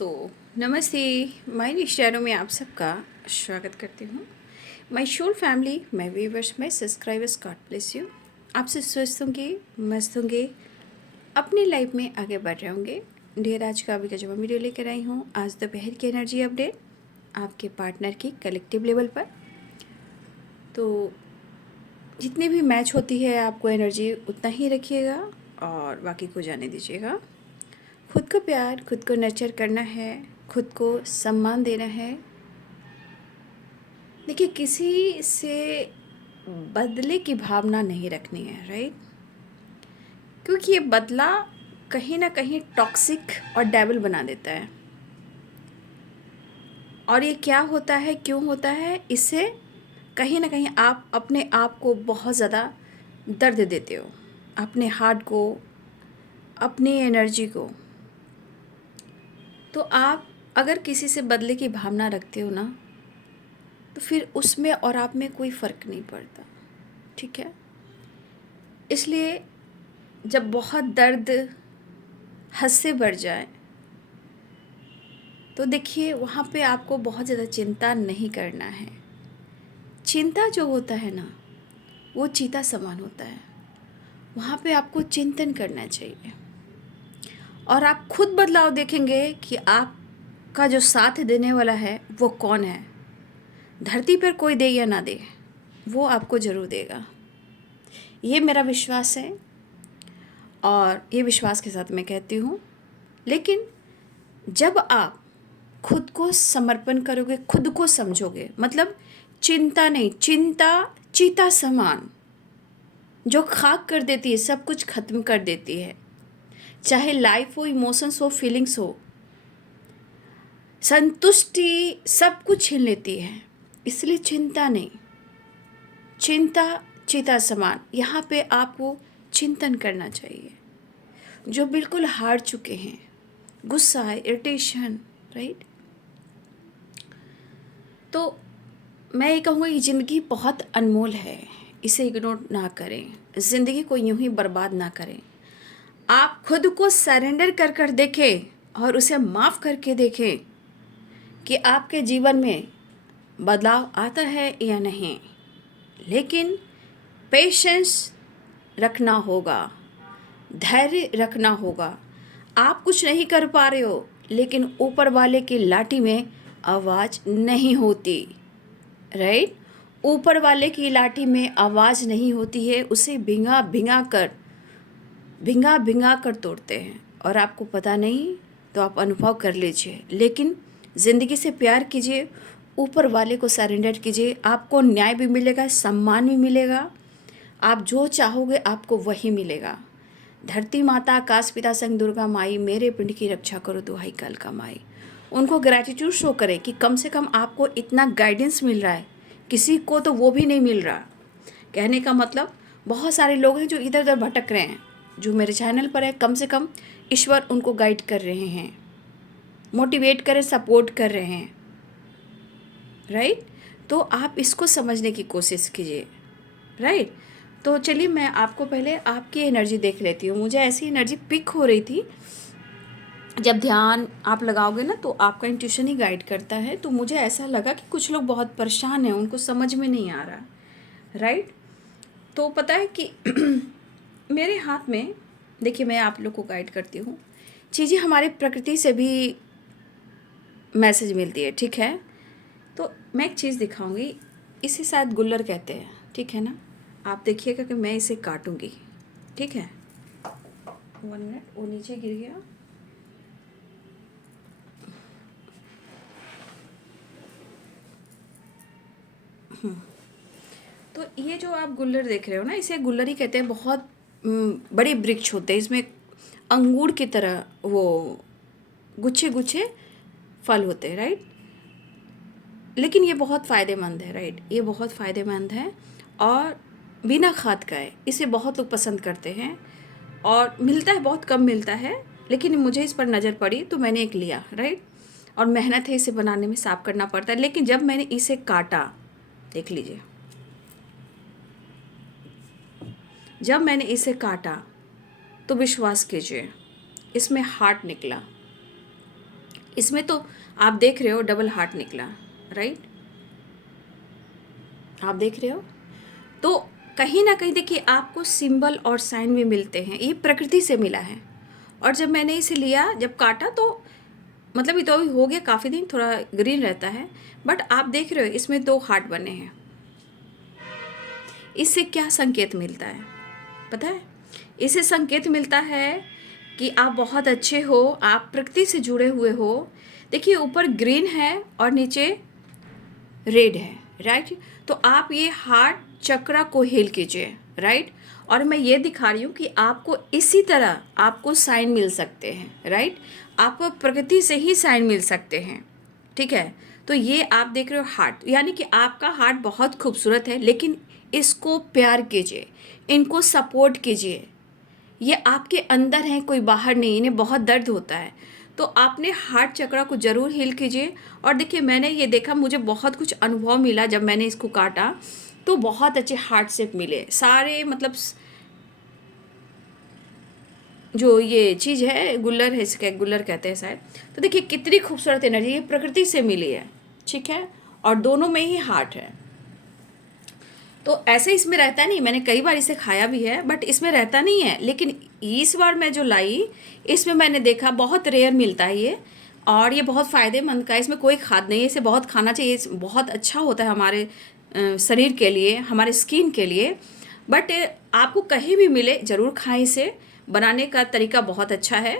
दोस्तों नमस्ते। माय निश्चरों में आप सबका स्वागत करती हूँ। My whole family, my viewers, my subscribers, God bless you. आपसे स्वस्थ होंगे, मस्त होंगे, अपनी लाइफ में आगे बढ़ रहे होंगे। डेर आज का अभी का जो मैं वीडियो लेकर आई हूँ, आज दोपहर की एनर्जी अपडेट आपके पार्टनर की कलेक्टिव लेवल पर। तो जितनी भी मैच होती है आपको एनर्जी उतना ही रखिएगा और बाकी को जाने दीजिएगा। खुद को प्यार, खुद को नर्चर करना है, खुद को सम्मान देना है। देखिए, किसी से बदले की भावना नहीं रखनी है, राइट? क्योंकि ये बदला कहीं ना कहीं टॉक्सिक और डेविल बना देता है। और ये क्या होता है, क्यों होता है? इससे कहीं ना कहीं आप अपने आप को बहुत ज़्यादा दर्द देते हो, अपने हार्ट को, अपनी एनर्जी को। तो आप अगर किसी से बदले की भावना रखते हो ना, तो फिर उसमें और आप में कोई फ़र्क नहीं पड़ता, ठीक है? इसलिए जब बहुत दर्द हद से बढ़ जाए तो देखिए, वहाँ पे आपको बहुत ज़्यादा चिंता नहीं करना है। चिंता जो होता है ना, वो चीता समान होता है। वहाँ पे आपको चिंतन करना चाहिए और आप खुद बदलाव देखेंगे कि आपका जो साथ देने वाला है वो कौन है। धरती पर कोई दे या ना दे, वो आपको ज़रूर देगा। ये मेरा विश्वास है और ये विश्वास के साथ मैं कहती हूँ। लेकिन जब आप खुद को समर्पण करोगे, खुद को समझोगे, मतलब चिंता नहीं, चिंता चीता समान जो खाक कर देती है, सब कुछ खत्म कर देती है। चाहे लाइफ हो, इमोशंस हो, फीलिंग्स हो, संतुष्टि सब कुछ छीन लेती है। इसलिए चिंता नहीं, चिंता चीता समान। यहाँ पे आपको चिंतन करना चाहिए। जो बिल्कुल हार चुके हैं, गुस्सा है, इरिटेशन, राइट? तो मैं ये कहूँगी कि ज़िंदगी बहुत अनमोल है, इसे इग्नोर ना करें। ज़िंदगी को यूं ही बर्बाद ना करें। आप खुद को सरेंडर कर कर देखें और उसे माफ़ करके देखें कि आपके जीवन में बदलाव आता है या नहीं। लेकिन पेशेंस रखना होगा, धैर्य रखना होगा। आप कुछ नहीं कर पा रहे हो, लेकिन ऊपर वाले की लाठी में आवाज़ नहीं होती, राइट? ऊपर वाले की लाठी में आवाज़ नहीं होती है, उसे भिंगा भिंगा कर तोड़ते हैं। और आपको पता नहीं तो आप अनुभव कर लीजिए। लेकिन ज़िंदगी से प्यार कीजिए, ऊपर वाले को सरेंडर कीजिए, आपको न्याय भी मिलेगा, सम्मान भी मिलेगा। आप जो चाहोगे आपको वही मिलेगा। धरती माता, आकाश पिता, संग दुर्गा माई, मेरे पिंड की रक्षा करो दुहाई कालका माई। उनको ग्रैटिट्यूड शो करें कि कम से कम आपको इतना गाइडेंस मिल रहा है, किसी को तो वो भी नहीं मिल रहा। कहने का मतलब, बहुत सारे लोग हैं जो इधर उधर भटक रहे हैं, जो मेरे चैनल पर है, कम से कम ईश्वर उनको गाइड कर रहे हैं, मोटिवेट करें, सपोर्ट कर रहे हैं, राइट? तो आप इसको समझने की कोशिश कीजिए, राइट? तो चलिए, मैं आपको पहले आपकी एनर्जी देख लेती हूँ। मुझे ऐसी एनर्जी पिक हो रही थी। जब ध्यान आप लगाओगे ना, तो आपका इंट्यूशन ही गाइड करता है। तो मुझे ऐसा लगा कि कुछ लोग बहुत परेशान हैं, उनको समझ में नहीं आ रहा, राइट? तो पता है कि मेरे हाथ में, देखिए, मैं आप लोग को गाइड करती हूँ। चीज़ें हमारे प्रकृति से भी मैसेज मिलती है, ठीक है? तो मैं एक चीज़ दिखाऊंगी, इसे शायद गुल्लर कहते हैं, ठीक है ना? आप देखिएगा कि मैं इसे काटूंगी, ठीक है? 1 मिनट, वो नीचे गिर गया। तो ये जो आप गुल्लर देख रहे हो ना, इसे गुल्लर ही कहते हैं। बहुत बड़े वृक्ष होते हैं, इसमें अंगूर की तरह वो गुच्छे गुच्छे फल होते हैं, राइट? लेकिन ये बहुत फ़ायदेमंद है, राइट? ये बहुत फ़ायदेमंद है और बिना खाद का है। इसे बहुत लोग पसंद करते हैं और मिलता है, बहुत कम मिलता है। लेकिन मुझे इस पर नज़र पड़ी तो मैंने एक लिया, राइट? और मेहनत है इसे बनाने में, साफ़ करना पड़ता है। लेकिन जब मैंने इसे काटा, देख लीजिए, जब मैंने इसे काटा तो विश्वास कीजिए, इसमें हार्ट निकला, इसमें तो आप देख रहे हो डबल हार्ट निकला, राइट, आप देख रहे हो। तो कहीं ना कहीं देखिए आपको सिंबल और साइन भी मिलते हैं, ये प्रकृति से मिला है। और जब मैंने इसे लिया, जब काटा, तो मतलब ये तो अभी हो गया काफ़ी दिन, थोड़ा ग्रीन रहता है, बट आप देख रहे हो इसमें 2 हार्ट बने हैं। इससे क्या संकेत मिलता है पता है? इससे संकेत मिलता है कि आप बहुत अच्छे हो, आप प्रकृति से जुड़े हुए हो। देखिए ऊपर ग्रीन है और नीचे रेड है, राइट। तो आप ये हार्ट चक्र को हील कीजिए, राइट। और मैं ये दिखा रही हूँ कि आपको इसी तरह आपको साइन मिल सकते हैं, राइट। आप प्रकृति से ही साइन मिल सकते हैं, ठीक है। तो ये आप देख रहे हो हार्ट, यानी कि आपका हार्ट बहुत खूबसूरत है, लेकिन इसको प्यार कीजिए, इनको सपोर्ट कीजिए। ये आपके अंदर हैं, कोई बाहर नहीं। इन्हें बहुत दर्द होता है, तो आपने हार्ट चक्र को ज़रूर हील कीजिए। और देखिए मैंने ये देखा, मुझे बहुत कुछ अनुभव मिला जब मैंने इसको काटा, तो बहुत अच्छे हार्ट शेप मिले सारे, मतलब जो ये चीज़ है गुल्लर है, इसका गुल्लर कहते हैं शायद। तो देखिए कितनी खूबसूरत एनर्जी ये प्रकृति से मिली है, ठीक है। और दोनों में ही हार्ट है। तो ऐसे इसमें रहता नहीं, मैंने कई बार इसे खाया भी है, बट इसमें रहता नहीं है। लेकिन इस बार मैं जो लाई, इसमें मैंने देखा बहुत रेयर मिलता है ये, और ये बहुत फ़ायदेमंद का है। इसमें कोई खाद नहीं है, इसे बहुत खाना चाहिए, बहुत अच्छा होता है हमारे शरीर के लिए, हमारे स्किन के लिए। बट आपको कहीं भी मिले ज़रूर खाएं इसे। बनाने का तरीका बहुत अच्छा है,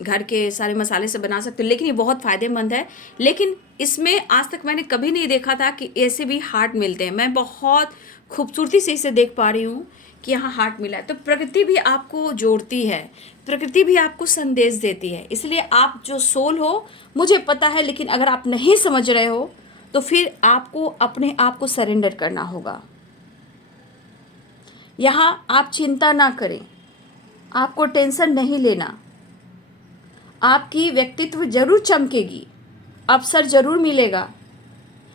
घर के सारे मसाले से बना सकते हो, लेकिन ये बहुत फ़ायदेमंद है। लेकिन इसमें आज तक मैंने कभी नहीं देखा था कि ऐसे भी हार्ट मिलते हैं। मैं बहुत खूबसूरती से इसे देख पा रही हूँ कि यहाँ हार्ट मिला है। तो प्रकृति भी आपको जोड़ती है, प्रकृति भी आपको संदेश देती है। इसलिए आप जो सोल हो, मुझे पता है, लेकिन अगर आप नहीं समझ रहे हो तो फिर आपको अपने आप को सरेंडर करना होगा। यहाँ आप चिंता ना करें, आपको टेंशन नहीं लेना। आपकी व्यक्तित्व जरूर चमकेगी, अवसर जरूर मिलेगा,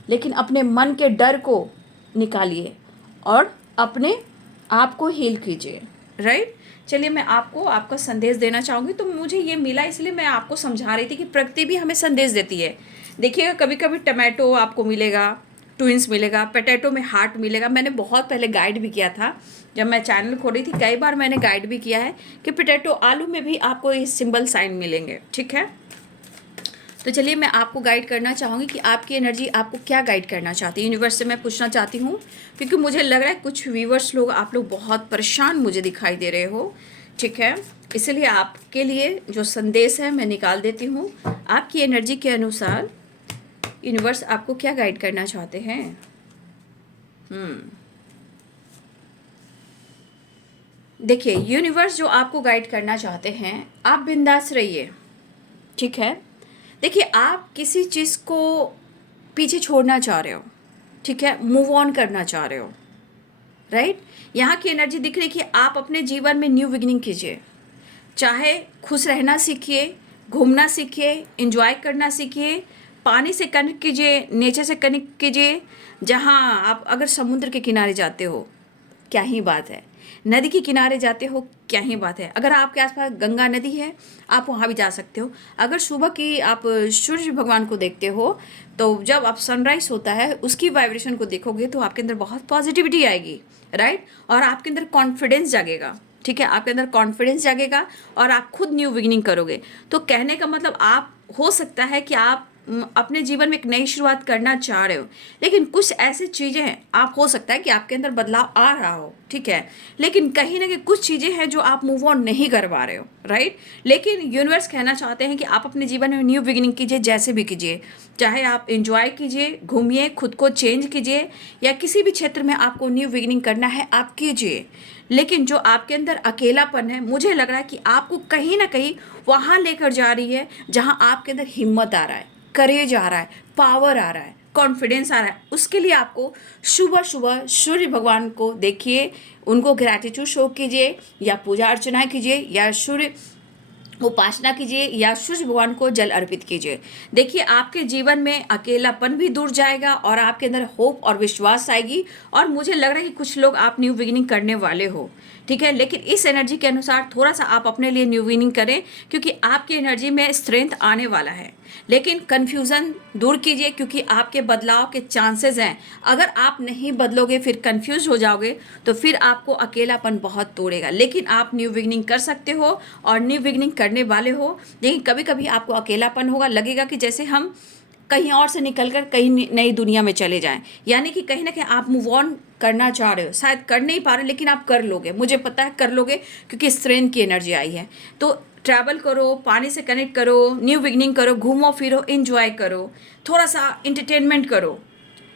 लेकिन अपने मन के डर को निकालिए और अपने आप को हील कीजिए, राइट। चलिए मैं आपको आपका संदेश देना चाहूँगी। तो मुझे ये मिला, इसलिए मैं आपको समझा रही थी कि प्रकृति भी हमें संदेश देती है। देखिएगा कभी कभी टमाटो आपको मिलेगा, ट्विंस मिलेगा, पोटैटो में हार्ट मिलेगा। मैंने बहुत पहले गाइड भी किया था, जब मैं चैनल खोली थी, कई बार मैंने गाइड भी किया है कि पोटैटो, आलू में भी आपको ये सिंबल साइन मिलेंगे, ठीक है। तो चलिए मैं आपको गाइड करना चाहूँगी कि आपकी एनर्जी आपको क्या गाइड करना चाहती है। यूनिवर्स से मैं पूछना चाहती हूँ, क्योंकि मुझे लग रहा है कुछ व्यूवर्स लोग, आप लोग बहुत परेशान मुझे दिखाई दे रहे हो, ठीक है। इसलिए आपके लिए जो संदेश है मैं निकाल देती हूँ। आपकी एनर्जी के अनुसार यूनिवर्स आपको क्या गाइड करना चाहते हैं। देखिए यूनिवर्स जो आपको गाइड करना चाहते हैं, आप बिंदास रहिए, ठीक है। देखिए आप किसी चीज़ को पीछे छोड़ना चाह रहे हो, ठीक है, मूव ऑन करना चाह रहे हो, राइट। यहाँ की एनर्जी दिख रही है कि आप अपने जीवन में न्यू बिगिनिंग कीजिए। चाहे खुश रहना सीखिए, घूमना सीखिए, एंजॉय करना सीखिए, पानी से कनेक्ट कीजिए, नेचर से कनेक्ट कीजिए। जहाँ आप अगर समुद्र के किनारे जाते हो, क्या ही बात है, नदी के किनारे जाते हो, क्या ही बात है। अगर आपके आसपास गंगा नदी है, आप वहाँ भी जा सकते हो। अगर सुबह की आप सूर्य भगवान को देखते हो, तो जब आप सनराइज होता है उसकी वाइब्रेशन को देखोगे, तो आपके अंदर बहुत पॉजिटिविटी आएगी, राइट। और आपके अंदर कॉन्फिडेंस जागेगा, ठीक है, आपके अंदर कॉन्फिडेंस जागेगा और आप खुद न्यू बिगिनिंग करोगे। तो कहने का मतलब, आप हो सकता है कि आप अपने जीवन में एक नई शुरुआत करना चाह रहे हो, लेकिन कुछ ऐसी चीज़ें हैं, आप हो सकता है कि आपके अंदर बदलाव आ रहा हो, ठीक है, लेकिन कहीं ना कहीं कुछ चीज़ें हैं जो आप मूव ऑन नहीं कर पा रहे हो, राइट। लेकिन यूनिवर्स कहना चाहते हैं कि आप अपने जीवन में न्यू बिगिनिंग कीजिए, जैसे भी कीजिए, चाहे आप एंजॉय कीजिए, घूमिए, खुद को चेंज कीजिए, या किसी भी क्षेत्र में आपको न्यू बिगिनिंग करना है आप कीजिए। लेकिन जो आपके अंदर अकेलापन है, मुझे लग रहा है कि आपको कहीं ना कहीं वहाँ लेकर जा रही है जहाँ आपके अंदर हिम्मत आ रहा है, करेज आ रहा है, पावर आ रहा है, कॉन्फिडेंस आ रहा है। उसके लिए आपको सुबह सुबह सूर्य भगवान को देखिए, उनको ग्रैटिट्यूड शो कीजिए, या पूजा अर्चना कीजिए, या सूर्य उपासना कीजिए, या सूर्य भगवान को जल अर्पित कीजिए। देखिए आपके जीवन में अकेलापन भी दूर जाएगा और आपके अंदर होप और विश्वास आएगी। और मुझे लग रहा है कि कुछ लोग आप न्यू बिगिनिंग करने वाले हो, ठीक है। लेकिन इस एनर्जी के अनुसार थोड़ा सा आप अपने लिए न्यू विनिंग करें, क्योंकि आपकी एनर्जी में स्ट्रेंथ आने वाला है। लेकिन कन्फ्यूज़न दूर कीजिए, क्योंकि आपके बदलाव के चांसेस हैं। अगर आप नहीं बदलोगे, फिर कंफ्यूज हो जाओगे, तो फिर आपको अकेलापन बहुत तोड़ेगा। लेकिन आप न्यू बिगनिंग कर सकते हो और न्यू बिगनिंग करने वाले हो। लेकिन कभी कभी आपको अकेलापन होगा, लगेगा कि जैसे हम कहीं और से निकलकर कहीं नई दुनिया में चले जाएं, यानी कि कहीं ना कहीं आप मूव ऑन करना चाह रहे हो, शायद कर नहीं पा रहे, लेकिन आप कर लोगे, मुझे पता है कर लोगे, क्योंकि स्ट्रेंथ की एनर्जी आई है। तो ट्रैवल करो, पानी से कनेक्ट करो, न्यू बिगनिंग करो, घूमो फिरो, एंजॉय करो, थोड़ा सा इंटरटेनमेंट करो।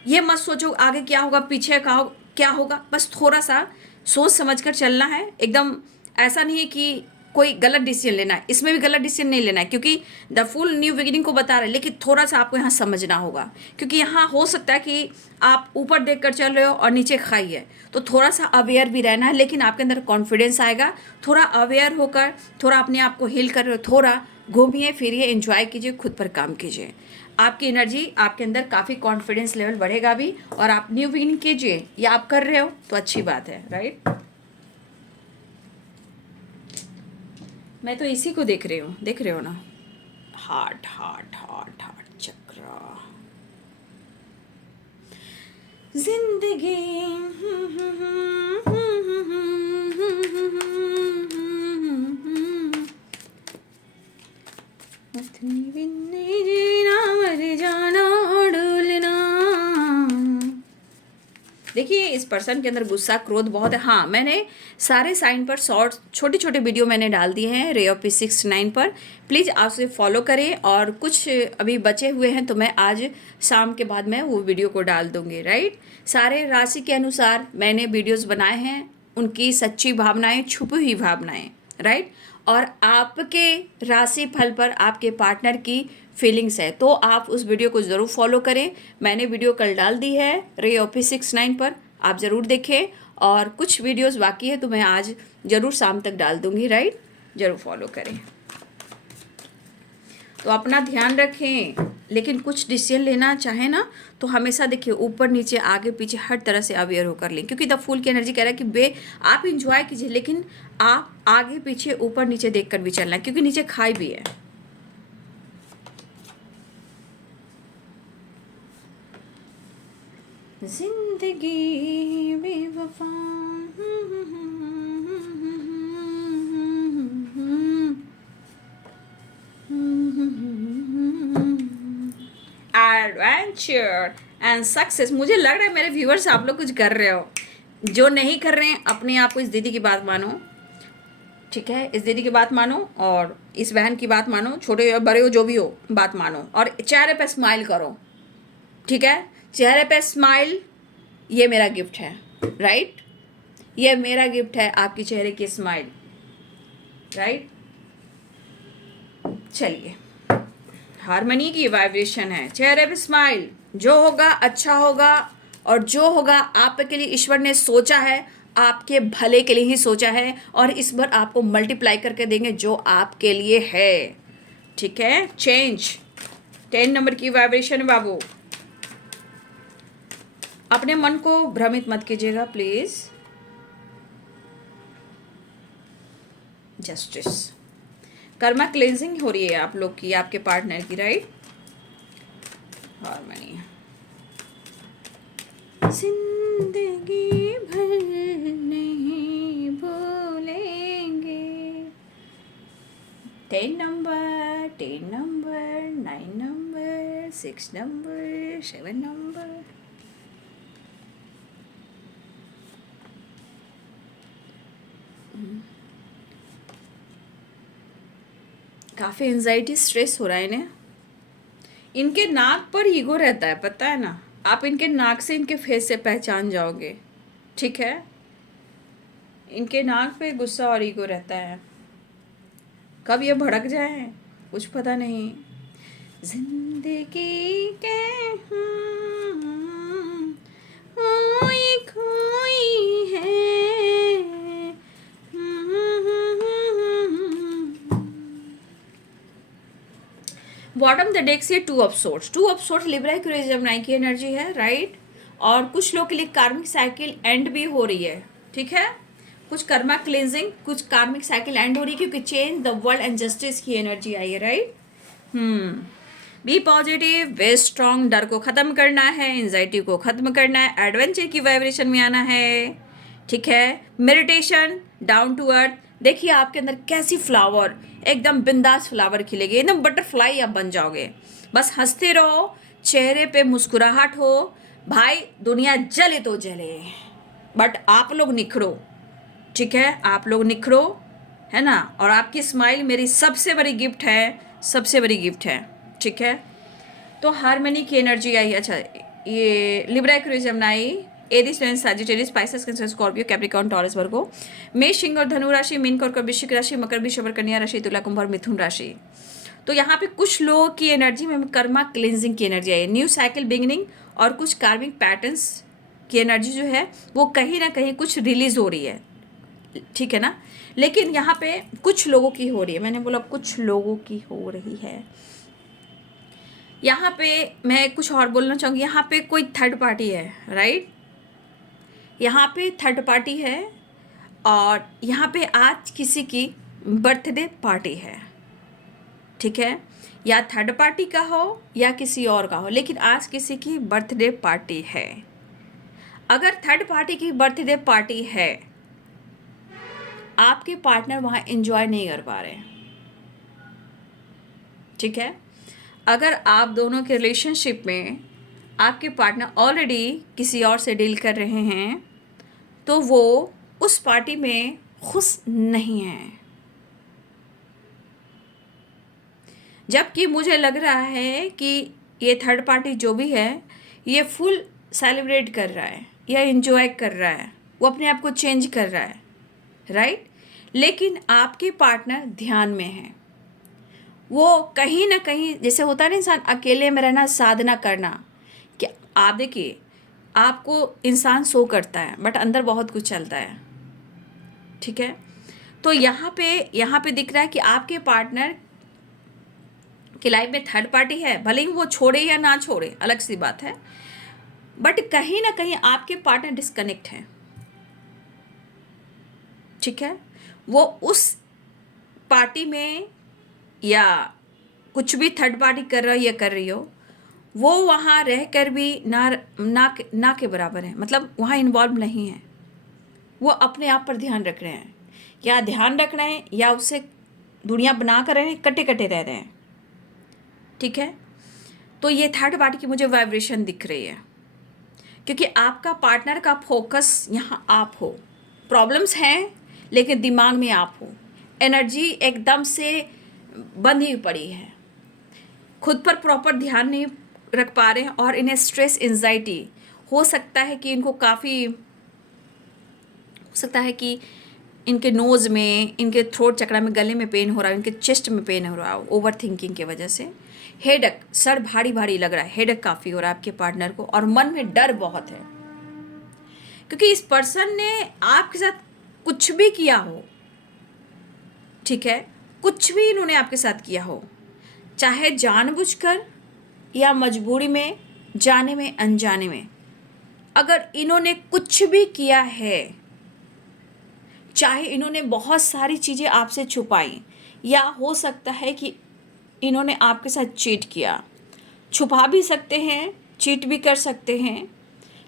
ये मत सोचो आगे क्या होगा, पीछे क्या होगा, बस थोड़ा सा सोच समझ कर चलना है। एकदम ऐसा नहीं है कि कोई गलत डिसीजन लेना है, इसमें भी गलत डिसीजन नहीं लेना है, क्योंकि द फुल न्यू बिगिनिंग को बता रहे हैं। लेकिन थोड़ा सा आपको यहाँ समझना होगा, क्योंकि यहाँ हो सकता है कि आप ऊपर देख कर चल रहे हो और नीचे खाई है, तो थोड़ा सा अवेयर भी रहना है। लेकिन आपके अंदर कॉन्फिडेंस आएगा, थोड़ा अवेयर होकर, थोड़ा अपने आप को हील कर रहे हो, थोड़ा घूमिए फिरिए, एंजॉय कीजिए, खुद पर काम कीजिए। आपकी एनर्जी, आपके अंदर काफ़ी कॉन्फिडेंस लेवल बढ़ेगा भी, और आप न्यू बिगिनिंग कीजिए, या आप कर रहे हो तो अच्छी बात है, राइट। मैं तो इसी को देख रहे हो ना, हार्ट हार्ट हार्ट हार्ट चक्र। जिंदगी जीना मर जाना डोलना। देखिए इस पर्सन के अंदर गुस्सा क्रोध बहुत है। हाँ, मैंने सारे साइन पर शॉर्ट छोटे छोटे वीडियो मैंने डाल दिए हैं रे ऑफ पीस 69 पर। प्लीज़ आप उसे फॉलो करें, और कुछ अभी बचे हुए हैं तो मैं आज शाम के बाद मैं वो वीडियो को डाल दूँगी, राइट। सारे राशि के अनुसार मैंने वीडियोस बनाए हैं, उनकी सच्ची भावनाएं, छुपी हुई भावनाएं, राइट। और आपके राशि फल पर आपके पार्टनर की फीलिंग्स है, तो आप उस वीडियो को ज़रूर फॉलो करें। मैंने वीडियो कल डाल दी है रे ऑफिस 69 पर, आप ज़रूर देखें। और कुछ वीडियोस बाकी है तो मैं आज ज़रूर शाम तक डाल दूँगी, राइट। ज़रूर फॉलो करें। तो अपना ध्यान रखें, लेकिन कुछ डिसीजन लेना चाहे ना तो हमेशा देखिए ऊपर नीचे आगे पीछे हर तरह से अवेयर होकर लें, क्योंकि द फूल की एनर्जी कह रहा है कि आप इंजॉय कीजिए, लेकिन आप आगे पीछे ऊपर नीचे देखकर भी चलना है, क्योंकि नीचे खाई भी है। जिंदगी बेवफा एडवेंचर एंड सक्सेस। मुझे लग रहा है मेरे व्यूअर्स आप लोग कुछ कर रहे हो, जो नहीं कर रहे हैं अपने आप को इस दीदी की बात मानो, ठीक है। इस दीदी की बात मानो और इस बहन की बात मानो, छोटे हो बड़े हो जो भी हो बात मानो, और चेहरे पे स्माइल करो, ठीक है। चेहरे पे स्माइल, ये मेरा गिफ्ट है, राइट। ये मेरा गिफ्ट है, आपकी चेहरे की स्माइल, राइट। चलिए, हार्मनी की वाइब्रेशन है, चेहरे पे स्माइल। जो होगा अच्छा होगा, और जो होगा आपके लिए ईश्वर ने सोचा है, आपके भले के लिए ही सोचा है, और इस बार आपको मल्टीप्लाई करके देंगे जो आपके लिए है, ठीक है। चेंज 10 नंबर की वाइब्रेशन बाबू। अपने मन को भ्रमित मत कीजिएगा प्लीज। जस्टिस, कर्मा क्लेंजिंग हो रही है आप लोग की, आपके पार्टनर की, राइट। हार्मनी, जिंदगी भर नहीं भूलेंगे। 10 number, 10 number, 9 number, 6 number, 7 number. काफ़ी एंजाइटी स्ट्रेस हो रहा है इन्हें। इनके नाक पर ईगो रहता है, पता है ना। आप इनके नाक से, इनके फेस से पहचान जाओगे, ठीक है। इनके नाक पे गुस्सा और ईगो रहता है, कब ये भड़क जाए कुछ पता नहीं। जिंदगी के खोई खोई है। बॉटम द डेक से 2 of sorts. 2 of sorts Libra Gemini की एनर्जी है, राइट। और कुछ लोग के लिए कार्मिक साइकिल एंड भी हो रही है, ठीक है। कुछ कर्मा क्लेंजिंग, कुछ कार्मिक साइकिल एंड हो रही है, क्योंकि change the world and justice की एनर्जी आई है, राइट। बी पॉजिटिव, वे स्ट्रॉन्ग, डर को ख़त्म करना है, एंजाइटी को ख़त्म करना है, एडवेंचर की वाइब्रेशन में आना है, ठीक है। Meditation, down to earth. देखिए आपके अंदर कैसी फ्लावर, एकदम बिंदास फ्लावर खिलेगी, एकदम बटरफ्लाई आप बन जाओगे। बस हंसते रहो, चेहरे पे मुस्कुराहट हो। भाई दुनिया जले तो जले, बट आप लोग निखरो, ठीक है, आप लोग निखरो, है ना। और आपकी स्माइल मेरी सबसे बड़ी गिफ्ट है, सबसे बड़ी गिफ्ट है, ठीक है। तो हार्मनी की एनर्जी आई। अच्छा, ये Libra, Aquarius, Gemini, Aries, Sagittarius, spices, cancer, Scorpio, Capricorn, Taurus, Virgo, मेष, सिंह और धनु राशि, मीन, कर्क, वृश्चिक राशि, मकर, वृषभ, कन्या राशि, तुला, कुंभ और मिथुन राशि। तो यहाँ पे कुछ लोगों की एनर्जी में कर्मा क्लिनजिंग की एनर्जी आई है, न्यू साइकिल बिगिनिंग, और कुछ कार्मिक पैटर्न्स की एनर्जी जो है वो कहीं ना कहीं कुछ रिलीज हो रही है, ठीक है ना। लेकिन यहाँ पे कुछ लोगों की हो रही है, मैंने बोला कुछ लोगों की हो रही है। यहाँ पे मैं कुछ और बोलना चाहूँगी, यहाँ पे कोई थर्ड पार्टी है, राइट। यहाँ पे थर्ड पार्टी है, और यहाँ पे आज किसी की बर्थडे पार्टी है, ठीक है। या थर्ड पार्टी का हो या किसी और का हो, लेकिन आज किसी की बर्थडे पार्टी है। अगर थर्ड पार्टी की बर्थडे पार्टी है, आपके पार्टनर वहाँ एंजॉय नहीं कर पा रहे, ठीक है। अगर आप दोनों के रिलेशनशिप में आपके पार्टनर ऑलरेडी किसी और से डील कर रहे हैं, तो वो उस पार्टी में खुश नहीं है। जबकि मुझे लग रहा है कि ये थर्ड पार्टी जो भी है, ये फुल सेलिब्रेट कर रहा है या एंजॉय कर रहा है, वो अपने आप को चेंज कर रहा है, राइट। लेकिन आपके पार्टनर ध्यान में है, वो कहीं ना कहीं, जैसे होता है ना इंसान अकेले में रहना, साधना करना, कि आप देखिए आपको इंसान सो करता है बट अंदर बहुत कुछ चलता है, ठीक है। तो यहाँ पे दिख रहा है कि आपके पार्टनर की लाइफ में थर्ड पार्टी है, भले ही वो छोड़े या ना छोड़े अलग सी बात है, बट कहीं ना कहीं आपके पार्टनर डिस्कनेक्ट है, ठीक है। वो उस पार्टी में या कुछ भी थर्ड पार्टी कर रहा हो या कर रही हो, वो वहाँ रह कर भी ना के बराबर है, मतलब वहाँ इन्वॉल्व नहीं है। वो अपने आप पर ध्यान रख रहे हैं, या ध्यान रख रहे हैं या उससे दुनिया बना कर रहे हैं, कटे कटे रह रहे हैं, ठीक है। तो ये थर्ड पार्टी की मुझे वाइब्रेशन दिख रही है, क्योंकि आपका पार्टनर का फोकस यहाँ आप हो। प्रॉब्लम्स हैं लेकिन दिमाग में आप हो, एनर्जी एकदम से बंधी पड़ी है, खुद पर प्रॉपर ध्यान नहीं रख पा रहे हैं, और इन्हें स्ट्रेस, एंजाइटी हो सकता है कि इनको काफ़ी हो सकता है कि इनके नोज़ में, इनके थ्रोट चक्रा में, गले में पेन हो रहा है, इनके चेस्ट में पेन हो रहा है ओवर थिंकिंग की वजह से। हेडक, सर भारी भारी लग रहा है, हेडक काफ़ी हो रहा है आपके पार्टनर को, और मन में डर बहुत है, क्योंकि इस पर्सन ने आपके साथ कुछ भी किया हो, ठीक है, कुछ भी इन्होंने आपके साथ किया हो, चाहे जानबूझकर या मजबूरी में, जाने में अनजाने में, अगर इन्होंने कुछ भी किया है, चाहे इन्होंने बहुत सारी चीज़ें आपसे छुपाई, या हो सकता है कि इन्होंने आपके साथ चीट किया, छुपा भी सकते हैं, चीट भी कर सकते हैं,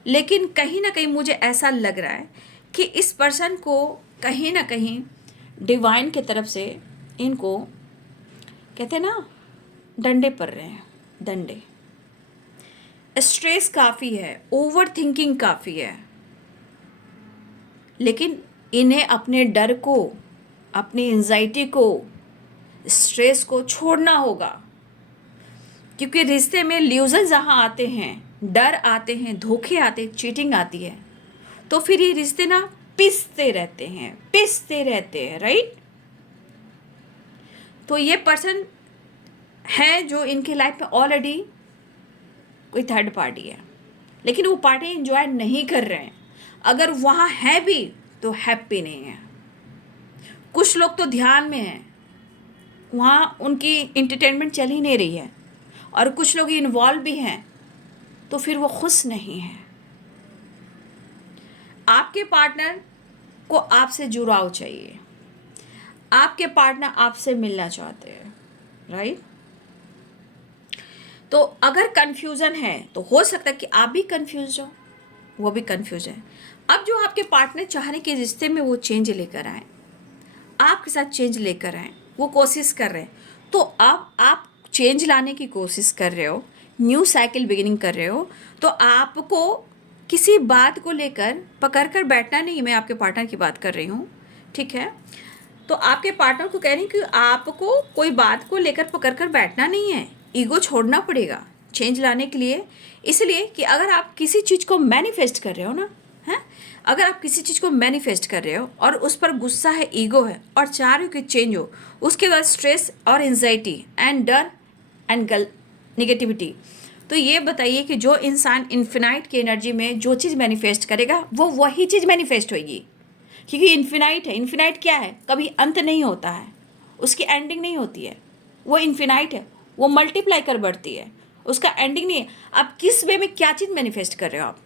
लेकिन कहीं ना कहीं मुझे ऐसा लग रहा है कि इस पर्सन को कहीं ना कहीं डिवाइन की तरफ से इनको, कहते हैं ना, डंडे पड़ रहे हैं, डंडे। स्ट्रेस काफ़ी है, ओवर थिंकिंग काफ़ी है, लेकिन इन्हें अपने डर को, अपनी एंजाइटी को, स्ट्रेस को छोड़ना होगा, क्योंकि रिश्ते में ल्यूजन जहाँ आते हैं, डर आते हैं, धोखे आते हैं, चीटिंग आती है, तो फिर ये रिश्ते ना पिसते रहते हैं, राइट। तो ये पर्सन है जो इनकी लाइफ में ऑलरेडी कोई थर्ड पार्टी है, लेकिन वो पार्टी एंजॉय नहीं कर रहे हैं। अगर वहाँ है भी तो हैप्पी नहीं है। कुछ लोग तो ध्यान में हैं, वहाँ उनकी इंटरटेनमेंट चल ही नहीं रही है, और कुछ लोग इन्वॉल्व भी हैं, तो फिर वो खुश नहीं है। आपके पार्टनर को आपसे जुड़ाव चाहिए, आपके पार्टनर आपसे मिलना चाहते हैं, राइट। तो अगर कंफ्यूजन है तो हो सकता है कि आप भी कंफ्यूज हो, वो भी कंफ्यूज है। अब जो आपके पार्टनर चाह रहे हैं कि रिश्ते में वो चेंज लेकर आए, आपके साथ चेंज लेकर आए, वो कोशिश कर रहे हैं, तो अब आप चेंज लाने की कोशिश कर रहे हो, न्यू साइकिल बिगिनिंग कर रहे हो, तो आपको किसी बात को लेकर पकड़ कर बैठना नहीं है। मैं आपके पार्टनर की बात कर रही हूँ, ठीक है। तो आपके पार्टनर को कह रही हूँ कि आपको कोई बात को लेकर पकड़ कर बैठना नहीं है, ईगो छोड़ना पड़ेगा चेंज लाने के लिए। इसलिए कि अगर आप किसी चीज़ को मैनिफेस्ट कर रहे हो ना, हैं, अगर आप किसी चीज़ को मैनिफेस्ट कर रहे हो और उस पर गुस्सा है, ईगो है, और चाह रहे हो कि चेंज हो, उसके बाद स्ट्रेस और एंजाइटी एंड डर एंड निगेटिविटी, तो ये बताइए कि जो इंसान इन्फिनाइट की एनर्जी में जो चीज़ मैनिफेस्ट करेगा वो वही चीज़ मैनिफेस्ट होगी, क्योंकि इन्फिनाइट है। इन्फिनाइट क्या है? कभी अंत नहीं होता है, उसकी एंडिंग नहीं होती है, वो इन्फिनाइट है, वो मल्टीप्लाई कर बढ़ती है, उसका एंडिंग नहीं है। आप किस वे में क्या चीज़ मैनिफेस्ट कर रहे हो? आप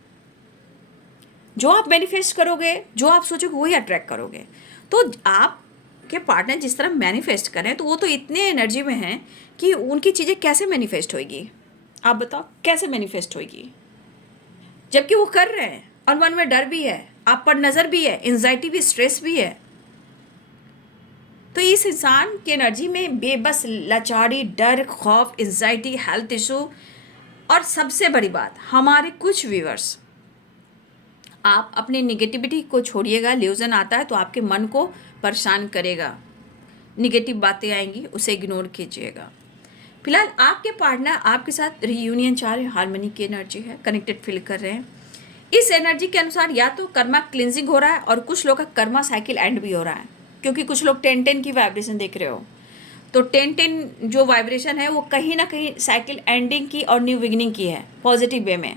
जो आप मैनिफेस्ट करोगे, जो आप सोचोगे, वही अट्रैक्ट करोगे। तो आपके पार्टनर जिस तरह मैनिफेस्ट करें, तो वो तो इतने एनर्जी में हैं कि उनकी चीज़ें कैसे मैनिफेस्ट होगी? आप बताओ कैसे मैनिफेस्ट होगी? जबकि वो कर रहे हैं और मन में डर भी है, आप पर नज़र भी है, एंजाइटी भी, स्ट्रेस भी है। तो इस इंसान की एनर्जी में बेबस लाचारी, डर, खौफ, एंजाइटी, हेल्थ इशू, और सबसे बड़ी बात, हमारे कुछ व्यूअर्स, आप अपनी निगेटिविटी को छोड़िएगा। ल्यूजन आता है तो आपके मन को परेशान करेगा, निगेटिव बातें आएंगी, उसे इग्नोर कीजिएगा। फिलहाल आपके पार्टनर आपके साथ रियूनियन चाह रहे हैं, हार्मनी की एनर्जी है, कनेक्टेड फील कर रहे हैं। इस एनर्जी के अनुसार या तो कर्मा क्लिनजिंग हो रहा है और कुछ लोग का कर्मा साइकिल एंड भी हो रहा है, क्योंकि कुछ लोग 10-10 की वाइब्रेशन देख रहे हो। तो 10-10 जो वाइब्रेशन है वो कहीं ना कहीं साइकिल एंडिंग की और न्यू बिगिनिंग की है, पॉजिटिव वे में।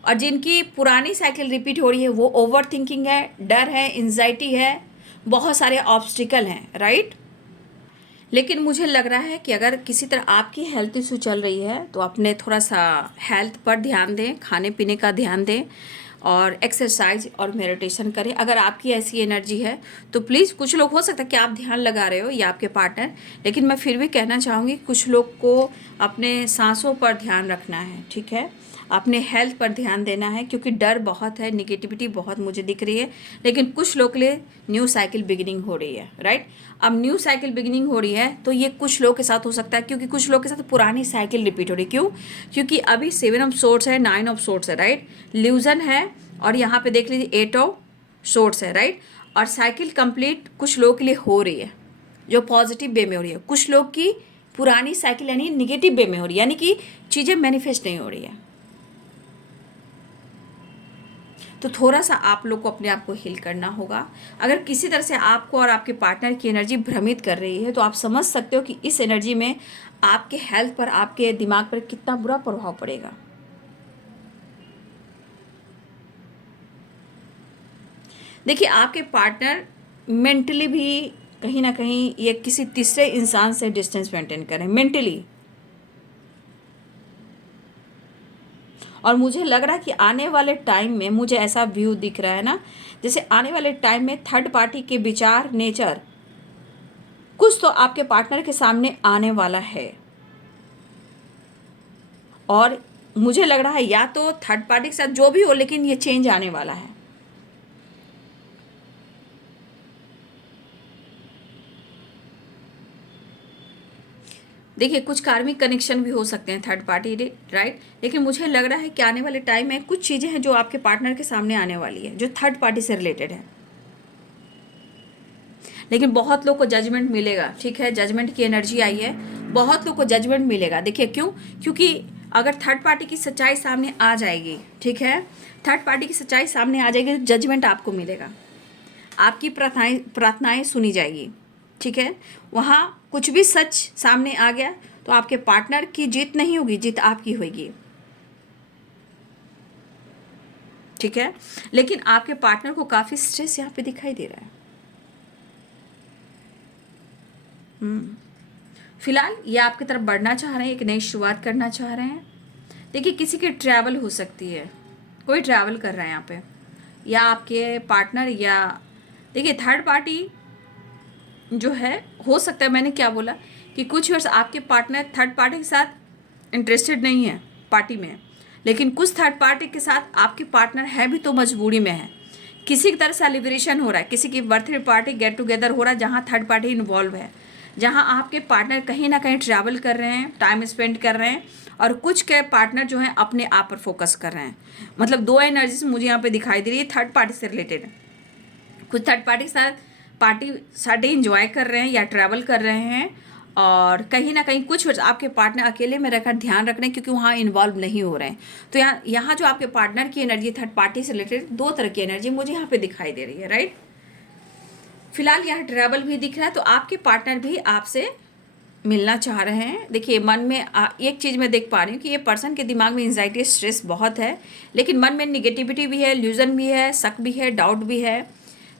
और जिनकी पुरानी साइकिल रिपीट हो रही है वो ओवर थिंकिंग है, डर है, एंजाइटी है, बहुत सारे ऑब्स्टिकल हैं, राइट। लेकिन मुझे लग रहा है कि अगर किसी तरह आपकी हेल्थ इशू चल रही है तो अपने थोड़ा सा हेल्थ पर ध्यान दें, खाने पीने का ध्यान दें और एक्सरसाइज और मेडिटेशन करें। अगर आपकी ऐसी एनर्जी है तो प्लीज़, कुछ लोग हो सकता है कि आप ध्यान लगा रहे हो या आपके पार्टनर, लेकिन मैं फिर भी कहना चाहूँगी कुछ लोग को अपने सांसों पर ध्यान रखना है, ठीक है, अपने हेल्थ पर ध्यान देना है, क्योंकि डर बहुत है, निगेटिविटी बहुत मुझे दिख रही है। लेकिन कुछ लोग के लिए न्यू साइकिल बिगिनिंग हो रही है, राइट। अब न्यू साइकिल बिगिनिंग हो रही है तो ये कुछ लोग के साथ हो सकता है, क्योंकि कुछ लोग के साथ पुरानी साइकिल रिपीट हो रही है। क्यों? क्योंकि अभी 7 ऑफ सोर्ट्स है, 9 ऑफ सोर्ट्स है, राइट, ल्यूजन है, और यहाँ पे देख लीजिए 8 ऑफ सोर्ट्स है, राइट। और साइकिल कंप्लीट कुछ लोगों के लिए हो रही है जो पॉजिटिव वे में हो रही है, कुछ लोग की पुरानी साइकिल यानी निगेटिव वे में हो रही है, यानी कि चीज़ें मैनिफेस्ट नहीं हो रही है। तो थोड़ा सा आप लोग को अपने आप को हील करना होगा। अगर किसी तरह से आपको और आपके पार्टनर की एनर्जी भ्रमित कर रही है तो आप समझ सकते हो कि इस एनर्जी में आपके हेल्थ पर, आपके दिमाग पर कितना बुरा प्रभाव पड़ेगा। देखिए, आपके पार्टनर मेंटली भी कहीं ना कहीं ये किसी तीसरे इंसान से डिस्टेंस मेंटेन करें मेंटली। और मुझे लग रहा है कि आने वाले टाइम में, मुझे ऐसा व्यू दिख रहा है ना, जैसे आने वाले टाइम में थर्ड पार्टी के विचार, नेचर कुछ तो आपके पार्टनर के सामने आने वाला है। और मुझे लग रहा है या तो थर्ड पार्टी के साथ जो भी हो, लेकिन ये चेंज आने वाला है। देखिए, कुछ कार्मिक कनेक्शन भी हो सकते हैं थर्ड पार्टी, राइट, लेकिन मुझे लग रहा है कि आने वाले टाइम में कुछ चीज़ें हैं जो आपके पार्टनर के सामने आने वाली है, जो थर्ड पार्टी से रिलेटेड है। लेकिन बहुत लोग को जजमेंट मिलेगा, ठीक है, जजमेंट की एनर्जी आई है, बहुत लोग को जजमेंट मिलेगा। देखिए क्यों? क्योंकि अगर थर्ड पार्टी की सच्चाई सामने आ जाएगी, ठीक है, थर्ड पार्टी की सच्चाई सामने आ जाएगी तो जजमेंट आपको मिलेगा, आपकी प्रार्थनाएं सुनी जाएगी, ठीक है। वहाँ कुछ भी सच सामने आ गया तो आपके पार्टनर की जीत नहीं होगी, जीत आपकी होगी, ठीक है। लेकिन आपके पार्टनर को काफ़ी स्ट्रेस यहाँ पे दिखाई दे रहा है। फिलहाल ये आपकी तरफ बढ़ना चाह रहे हैं, एक नई शुरुआत करना चाह रहे हैं। देखिए, किसी की ट्रैवल हो सकती है, कोई ट्रैवल कर रहा है यहाँ पे, या आपके पार्टनर या देखिए थर्ड पार्टी जो है, हो सकता है, मैंने क्या बोला कि कुछ वर्ष आपके पार्टनर थर्ड पार्टी के साथ इंटरेस्टेड नहीं है, पार्टी में है, लेकिन कुछ थर्ड पार्टी के साथ आपके पार्टनर है भी तो मजबूरी में है। किसी की तरह सेलिब्रेशन हो रहा है, किसी की बर्थडे पार्टी, गेट टुगेदर हो रहा है जहाँ थर्ड पार्टी इन्वॉल्व है, जहाँ आपके पार्टनर कहीं ना कहीं ट्रैवल कर रहे हैं, टाइम स्पेंड कर रहे हैं, और कुछ के पार्टनर जो हैं अपने आप पर फोकस कर रहे हैं। मतलब दो एनर्जीज मुझे यहाँ पे दिखाई दे रही है थर्ड पार्टी से रिलेटेड। कुछ थर्ड पार्टी के साथ पार्टी साथ इंजॉय कर रहे हैं या ट्रैवल कर रहे हैं, और कहीं ना कहीं कुछ आपके पार्टनर अकेले में रहकर ध्यान रख रहे हैं क्योंकि वहाँ इन्वॉल्व नहीं हो रहे हैं। तो यहाँ जो आपके पार्टनर की एनर्जी थर्ड पार्टी से रिलेटेड दो तरह की एनर्जी मुझे यहाँ पे दिखाई दे रही है, राइट। फिलहाल यहाँ ट्रैवल भी दिख रहा है, तो आपके पार्टनर भी आपसे मिलना चाह रहे हैं। देखिए मन में एक चीज़ मैं देख पा रही हूँ कि ये पर्सन के दिमाग में एंजाइटी स्ट्रेस बहुत है, लेकिन मन में निगेटिविटी भी है, इल्यूजन भी है, शक भी है, डाउट भी है।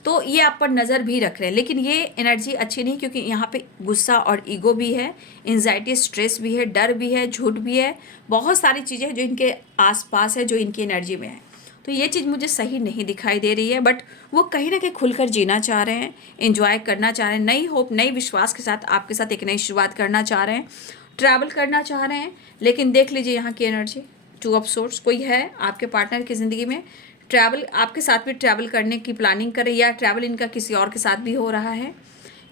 तो ये आप पर नज़र भी रख रहे हैं, लेकिन ये एनर्जी अच्छी नहीं, क्योंकि यहाँ पे गुस्सा और ईगो भी है, एंजाइटी स्ट्रेस भी है, डर भी है, झूठ भी है, बहुत सारी चीज़ें जो इनके आसपास है, जो इनकी एनर्जी में है। तो ये चीज़ मुझे सही नहीं दिखाई दे रही है, बट वो कहीं ना कहीं खुलकर जीना चाह रहे हैं, एंजॉय करना चाह रहे हैं, नई होप, नई विश्वास के साथ आपके साथ एक नई शुरुआत करना चाह रहे हैं, ट्रैवल करना चाह रहे हैं। लेकिन देख लीजिए यहाँ की एनर्जी, टू ऑफ सोर्ड्स, कोई है आपके पार्टनर की ज़िंदगी में, ट्रैवल आपके साथ भी ट्रैवल करने की प्लानिंग करे, या ट्रैवल इनका किसी और के साथ भी हो रहा है,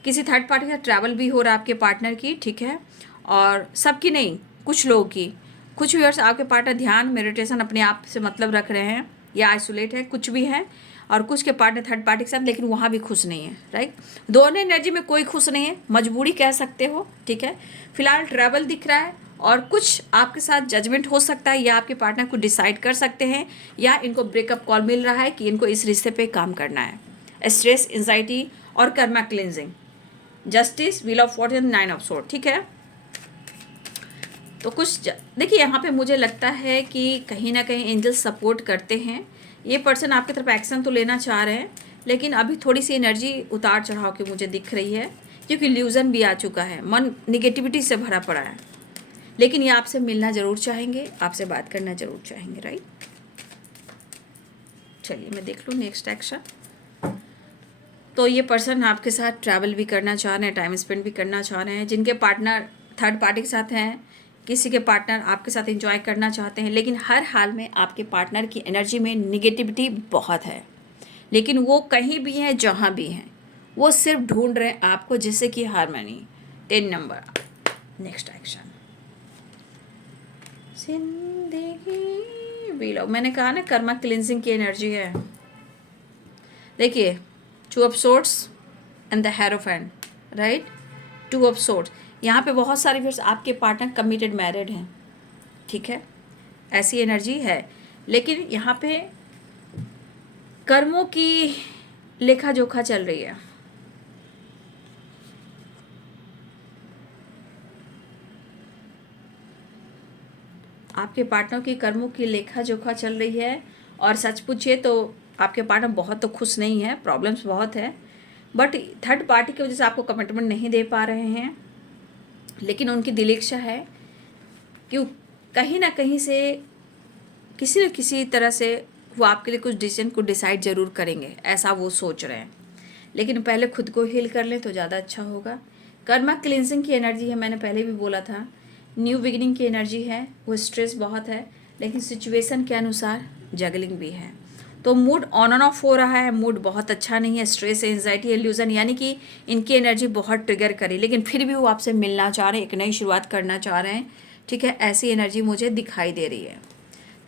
किसी थर्ड पार्टी के साथ ट्रैवल भी हो रहा है आपके पार्टनर की, ठीक है। और सबकी नहीं, कुछ लोगों की, कुछ व्यूअर्स आपके पार्टनर ध्यान मेडिटेशन अपने आप से मतलब रख रहे हैं या आइसोलेट है, कुछ भी है, और कुछ के पार्टनर थर्ड पार्टी के साथ, लेकिन वहाँ भी खुश नहीं है, राइट। दोनों एनर्जी में कोई खुश नहीं है, मजबूरी कह सकते हो, ठीक है। फिलहाल ट्रैवल दिख रहा है, और कुछ आपके साथ जजमेंट हो सकता है, या आपके पार्टनर को डिसाइड कर सकते हैं, या इनको ब्रेकअप कॉल मिल रहा है कि इनको इस रिश्ते पे काम करना है। स्ट्रेस, एंजाइटी और Karma cleansing, justice, wheel of Fortune, nine of sword, ठीक है। तो कुछ देखिए यहाँ पे मुझे लगता है कि कहीं ना कहीं एंजल सपोर्ट करते हैं। ये पर्सन आपकी तरफ एक्शन तो लेना चाह रहे हैं, लेकिन अभी थोड़ी सी एनर्जी उतार चढ़ाव की मुझे दिख रही है, क्योंकि इल्यूजन भी आ चुका है, मन निगेटिविटी से भरा पड़ा है। लेकिन ये आपसे मिलना ज़रूर चाहेंगे, आपसे बात करना ज़रूर चाहेंगे, राइट। चलिए मैं देख लूँ नेक्स्ट एक्शन। तो ये पर्सन आपके साथ ट्रैवल भी करना चाह रहे हैं, टाइम स्पेंड भी करना चाह रहे हैं। जिनके पार्टनर थर्ड पार्टी के साथ हैं, किसी के पार्टनर आपके साथ एंजॉय करना चाहते हैं, लेकिन हर हाल में आपके पार्टनर की एनर्जी में निगेटिविटी बहुत है। लेकिन वो कहीं भी हैं, जहाँ भी हैं, वो सिर्फ ढूंढ रहे हैं आपको, जैसे कि हारमनी। 10 number, next action. जिंदगी व्हील, मैंने कहा ना कर्मा क्लिनजिंग की एनर्जी है। देखिए two of swords and the hierophant, right. Two of swords, यहाँ पे बहुत सारे फिर आपके पार्टनर कमिटेड मैरिड हैं, ठीक है, ऐसी एनर्जी है। लेकिन यहाँ पे कर्मों की लेखा जोखा चल रही है। आपके पार्टनर की कर्मों की लेखा जोखा चल रही है, और सच पूछिए तो आपके पार्टनर बहुत तो खुश नहीं है, प्रॉब्लम्स बहुत है, बट थर्ड पार्टी की वजह से आपको कमिटमेंट नहीं दे पा रहे हैं। लेकिन उनकी दिल इच्छा है कि कहीं ना कहीं से, किसी न किसी तरह से वो आपके लिए कुछ डिसीजन को डिसाइड ज़रूर करेंगे, ऐसा वो सोच रहे हैं। लेकिन पहले खुद को हील कर लें तो ज़्यादा अच्छा होगा। कर्मा क्लिनजिंग की एनर्जी है, मैंने पहले भी बोला था। न्यू बिगिनिंग की एनर्जी है, वो स्ट्रेस बहुत है, लेकिन सिचुएशन के अनुसार जगलिंग भी है। तो मूड ऑन एंड ऑफ हो रहा है, मूड बहुत अच्छा नहीं है, स्ट्रेस, एंजाइटी, इल्यूजन, यानी कि इनकी एनर्जी बहुत ट्रिगर करी, लेकिन फिर भी वो आपसे मिलना चाह रहे हैं, एक नई शुरुआत करना चाह रहे हैं, ठीक है। ऐसी एनर्जी मुझे दिखाई दे रही है।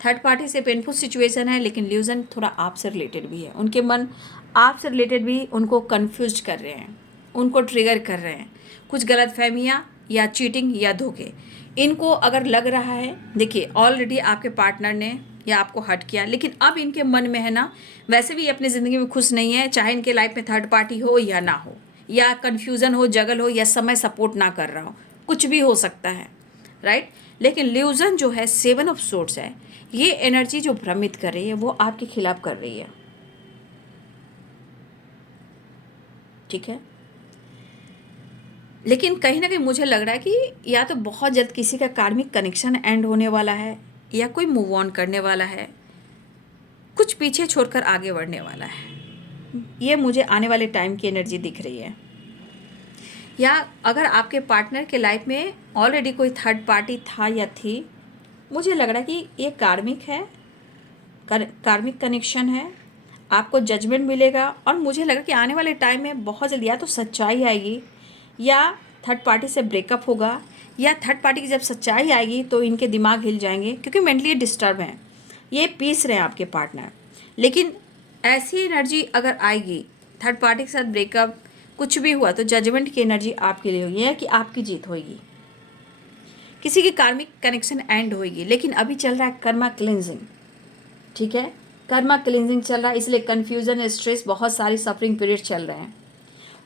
थर्ड पार्टी से पेनफुल सिचुएशन है, लेकिन इल्यूजन थोड़ा आपसे रिलेटेड भी है। उनके मन आपसे रिलेटेड भी उनको कन्फ्यूज कर रहे हैं, उनको ट्रिगर कर रहे हैं, कुछ गलत फहमियाँ या चीटिंग या धोखे इनको अगर लग रहा है। देखिए ऑलरेडी आपके पार्टनर ने या आपको हर्ट किया, लेकिन अब इनके मन में है ना, वैसे भी अपनी ज़िंदगी में खुश नहीं है, चाहे इनके लाइफ में थर्ड पार्टी हो या ना हो, या कन्फ्यूज़न हो, जगल हो, या समय सपोर्ट ना कर रहा हो, कुछ भी हो सकता है, राइट। लेकिन इल्यूजन जो है, 7 ऑफ सोर्ड्स है, ये एनर्जी जो भ्रमित कर रही है वो आपके खिलाफ कर रही है, ठीक है। लेकिन कहीं ना कहीं मुझे लग रहा है कि या तो बहुत जल्द किसी का कार्मिक कनेक्शन एंड होने वाला है, या कोई मूव ऑन करने वाला है, कुछ पीछे छोड़कर आगे बढ़ने वाला है। ये मुझे आने वाले टाइम की एनर्जी दिख रही है। या अगर आपके पार्टनर के लाइफ में ऑलरेडी कोई थर्ड पार्टी था या थी, मुझे लग रहा है कि ये कार्मिक है, कार्मिक कनेक्शन है, आपको जजमेंट मिलेगा। और मुझे लगा कि आने वाले टाइम में बहुत जल्दी या तो सच्चाई आएगी या थर्ड पार्टी से ब्रेकअप होगा, या थर्ड पार्टी की जब सच्चाई आएगी तो इनके दिमाग हिल जाएंगे, क्योंकि मेंटली डिस्टर्ब हैं, ये पीस रहे हैं आपके पार्टनर। लेकिन ऐसी एनर्जी अगर आएगी, थर्ड पार्टी के साथ ब्रेकअप कुछ भी हुआ, तो जजमेंट की एनर्जी आपके लिए होगी, है कि आपकी जीत होगी, किसी की कार्मिक कनेक्शन एंड होगी। लेकिन अभी चल रहा है कर्मा क्लिनजिंग, ठीक है, कर्मा क्लिनजिंग चल रहा है, इसलिए कन्फ्यूज़न, स्ट्रेस, बहुत सारी सफरिंग पीरियड चल रहे हैं।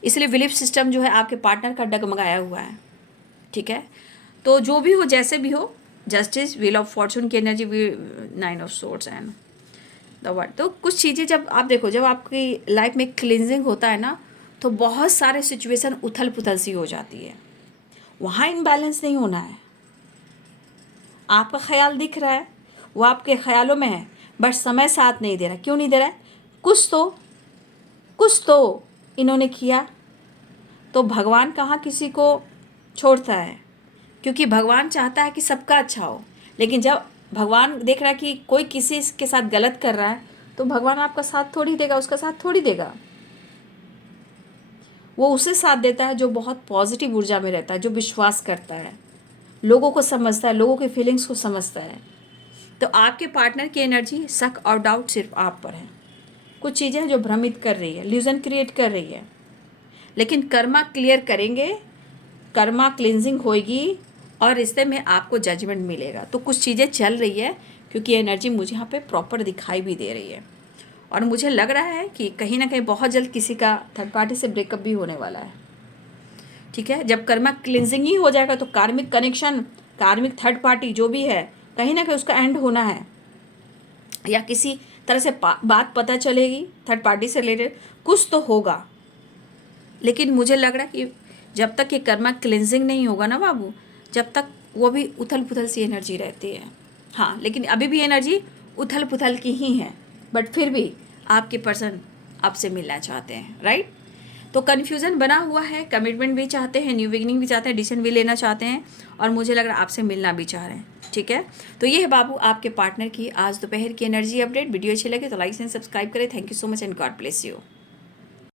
इसलिए बिलीफ सिस्टम जो है आपके पार्टनर का डगमगाया हुआ है, ठीक है। तो जो भी हो, जैसे भी हो, जस्टिस, व्हील ऑफ फॉर्चून की energy, 9 of swords and the word. तो कुछ चीज़ें जब आप देखो, जब आपकी लाइफ में क्लिनजिंग होता है ना, तो बहुत सारे सिचुएशन उथल पुथल सी हो जाती है, वहाँ इनबैलेंस नहीं होना है। आपका ख्याल दिख रहा है, वो आपके ख्यालों में है, बट समय साथ नहीं दे रहा। क्यों नहीं दे रहा है? कुछ तो इन्होंने किया। तो भगवान कहाँ किसी को छोड़ता है, क्योंकि भगवान चाहता है कि सबका अच्छा हो। लेकिन जब भगवान देख रहा है कि कोई किसी के साथ गलत कर रहा है, तो भगवान आपका साथ थोड़ी देगा, उसका साथ थोड़ी देगा। वो उसे साथ देता है जो बहुत पॉजिटिव ऊर्जा में रहता है, जो विश्वास करता है, लोगों को समझता है, लोगों के फीलिंग्स को समझता है। तो आपके पार्टनर की एनर्जी, शक और डाउट सिर्फ आप पर है। कुछ चीज़ें हैं जो भ्रमित कर रही है, इल्यूजन क्रिएट कर रही है। लेकिन कर्मा क्लियर करेंगे, कर्मा क्लिनजिंग होएगी और रिश्ते में आपको जजमेंट मिलेगा। तो कुछ चीज़ें चल रही है, क्योंकि एनर्जी मुझे यहाँ पे प्रॉपर दिखाई भी दे रही है। और मुझे लग रहा है कि कहीं ना कहीं बहुत जल्द किसी का थर्ड पार्टी से ब्रेकअप भी होने वाला है, ठीक है। जब कर्मा क्लिनजिंग ही हो जाएगा, तो कार्मिक कनेक्शन, कार्मिक थर्ड पार्टी जो भी है, कहीं ना कहीं उसका एंड होना है, या किसी तरह से बात पता चलेगी थर्ड पार्टी से रिलेटेड, कुछ तो होगा। लेकिन मुझे लग रहा है कि जब तक ये कर्मा क्लिनजिंग नहीं होगा ना बाबू, जब तक वो भी उथल पुथल सी एनर्जी रहती है। हाँ, लेकिन अभी भी एनर्जी उथल पुथल की ही है, बट फिर भी आपके पर्सन आपसे मिलना चाहते हैं, राइट। तो कन्फ्यूज़न बना हुआ है, कमिटमेंट भी चाहते हैं, न्यू बिगिनिंग भी चाहते हैं, डिसीजन भी लेना चाहते हैं, और मुझे लग रहा है आपसे मिलना भी चाह रहे हैं, ठीक है। तो ये है बाबू आपके पार्टनर की आज दोपहर की एनर्जी अपडेट। वीडियो अच्छी लगे तो लाइक एंड सब्सक्राइब करें। Thank you so much and God bless you.